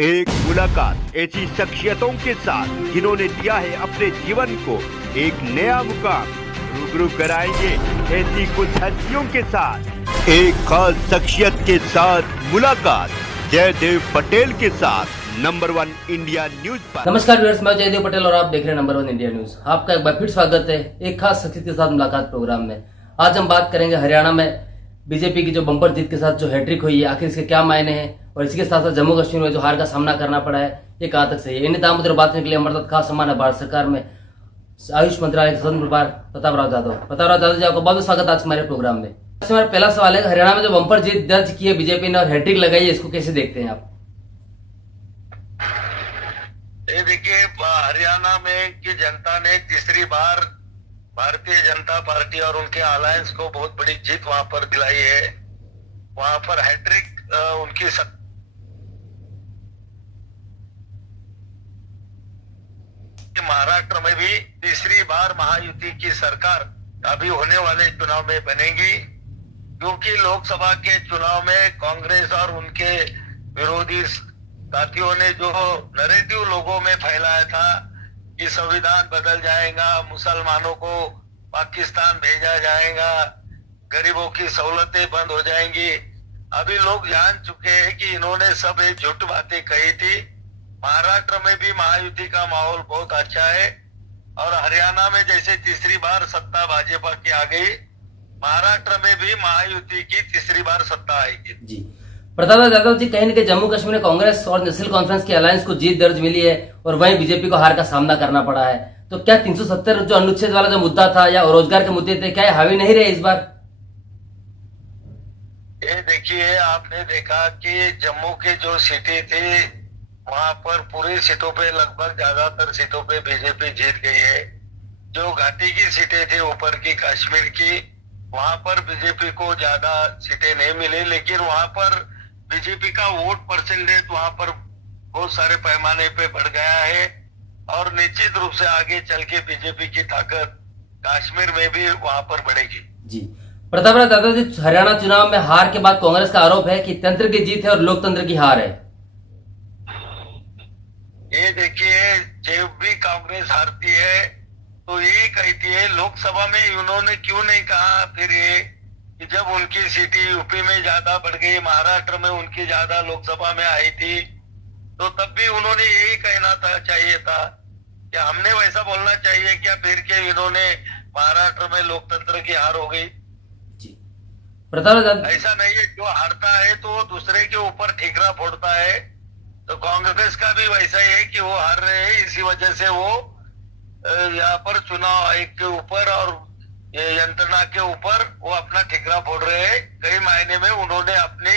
एक मुलाकात ऐसी शख्सियतों के साथ जिन्होंने दिया है अपने जीवन को एक नया मुकाम। रूबरू कराएंगे ऐसी कुछ हस्तियों के साथ एक खास शख्सियत के साथ मुलाकात। जयदेव पटेल के साथ नंबर 1 इंडिया न्यूज पर। नमस्कार व्यूअर्स, मैं जयदेव पटेल और आप देख रहे हैं नंबर 1 इंडिया न्यूज। आपका एक बार फिर स्वागत है एक खास शख्सियत के साथ मुलाकात प्रोग्राम में। आज हम बात करेंगे हरियाणा में बीजेपी की जो बम्पर जीत के साथ जो हैट्रिक हुई है, आखिर इसके क्या मायने हैं और इसी के साथ साथ जम्मू कश्मीर में जो हार का सामना करना पड़ा है ये कहां तक सही है। इन दामोदर बात करने के लिए हमारे साथ खास सम्मान है भारत सरकार में आयुष मंत्रालय के स्वतंत्र प्रभार प्रतापराव जाधव जी, आपका बहुत स्वागत आज हमारे प्रोग्राम में। हमारा पहला सवाल है, हरियाणा में जो बम्पर जीत दर्ज की है बीजेपी ने और हैट्रिक लगाई है, इसको कैसे देखते हैं आप? ये देखिए, हरियाणा में की जनता ने तीसरी बार भारतीय जनता पार्टी और उनके अलायंस को बहुत बड़ी जीत वहां पर दिलाई है। वहां पर हैट्रिक उनकी महाराष्ट्र में भी तीसरी बार महायुति की सरकार अभी होने वाले चुनाव में बनेगी, क्योंकि लोकसभा के चुनाव में कांग्रेस और उनके विरोधी साथियों ने जो नैरेटिव लोगों में फैलाया था कि संविधान बदल जाएगा, मुसलमानों को पाकिस्तान भेजा जाएगा, गरीबों की सहूलतें बंद हो जाएंगी, अभी लोग जान चुके हैं कि इन्होंने सब एक झूठ बातें कही थी। महाराष्ट्र में भी महायुति का माहौल बहुत अच्छा है और हरियाणा में जैसे तीसरी बार सत्ता भाजपा की आ गई, महाराष्ट्र में भी महायुति की तीसरी बार सत्ता आएगी। जी, प्रतापराव जाधव जी, कहीं न कहीं जम्मू कश्मीर में कांग्रेस और नेशनल कॉन्फ्रेंस के अलायंस को जीत दर्ज मिली है और वहीं बीजेपी को हार का सामना करना पड़ा है, तो क्या 370 जो अनुच्छेद वाला जो मुद्दा था या रोजगार के मुद्दे थे, क्या ये हावी नहीं रहे इस बार? ये देखिए, आपने देखा कि जम्मू की जो सीटें थी वहां पर पूरी सीटों पे लगभग ज्यादातर सीटों पे बीजेपी जीत गई है। जो घाटी की सीटें थी ऊपर की कश्मीर की, वहां पर बीजेपी को ज्यादा सीटें नहीं मिली, लेकिन वहां पर बीजेपी का वोट परसेंटेज वहां पर बहुत सारे पैमाने पे बढ़ गया है और निश्चित रूप से आगे चल के बीजेपी की ताकत कश्मीर में भी वहां पर बढ़ेगी। जी, प्रतापराव जाधव जी, हरियाणा चुनाव में हार के बाद कांग्रेस का आरोप है कि तंत्र की जीत है और लोकतंत्र की हार है। ये देखिए, जब भी कांग्रेस हारती है तो यही कहती है, लोकसभा में उन्होंने क्यों नहीं कहा फिर ये कि जब उनकी सीटें यूपी में ज्यादा बढ़ गई, महाराष्ट्र में उनकी ज्यादा लोकसभा में आई थी, तो तब भी उन्होंने यही कहना था चाहिए था कि हमने वैसा बोलना चाहिए क्या फिर के इन्होंने महाराष्ट्र में लोकतंत्र की हार हो गई। ऐसा नहीं है, जो हारता है तो दूसरे के ऊपर ठिकरा फोड़ता है, तो कांग्रेस का भी वैसा ही है कि वो हार रहे हैं, इसी वजह से वो यहाँ पर चुनाव आयोग के ऊपर और ये यंत्रणा के ऊपर वो अपना ठिकरा फोड़ रहे हैं। कई मायने में उन्होंने अपनी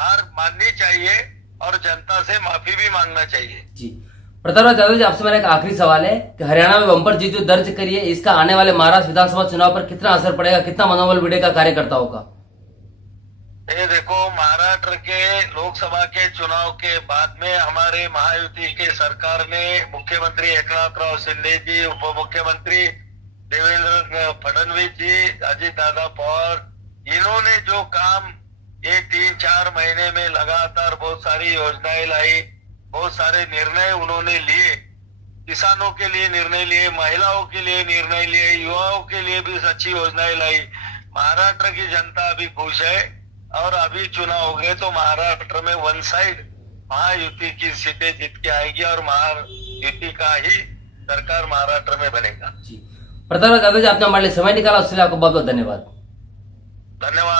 हार माननी चाहिए और जनता से माफी भी मांगना चाहिए। जी, प्रतापराव जाधव जी, आपसे मेरा एक आखिरी सवाल है कि हरियाणा में बम्पर जीत जो दर्ज करी है, इसका आने वाले महाराष्ट्र विधानसभा चुनाव पर कितना असर पड़ेगा, कितना मनोबल बढ़ेगा कार्यकर्ताओं का? ये देखो, महाराष्ट्र के लोकसभा के चुनाव के बाद में हमारे महायुति के सरकार ने मुख्यमंत्री एकनाथ शिंदे जी, उप मुख्यमंत्री देवेंद्र फडणवीस जी, अजित दादा पवार, इन्होंने जो काम ये 3-4 महीने में लगातार बहुत सारी योजनाएं लाई, बहुत सारे निर्णय उन्होंने लिए, किसानों के लिए निर्णय लिए, महिलाओं के लिए निर्णय लिए, युवाओं के लिए भी अच्छी योजनाएं लाई। महाराष्ट्र की जनता अभी खुश है और अभी चुनाव हो गए तो महाराष्ट्र में वन साइड महायुति की सीटें जीत के आएगी और महायुति का ही सरकार महाराष्ट्र में बनेगा। प्रतापराव जाधव जी, आपने हमारे लिए समय निकाला, उसके लिए आपको बहुत बहुत धन्यवाद। धन्यवाद।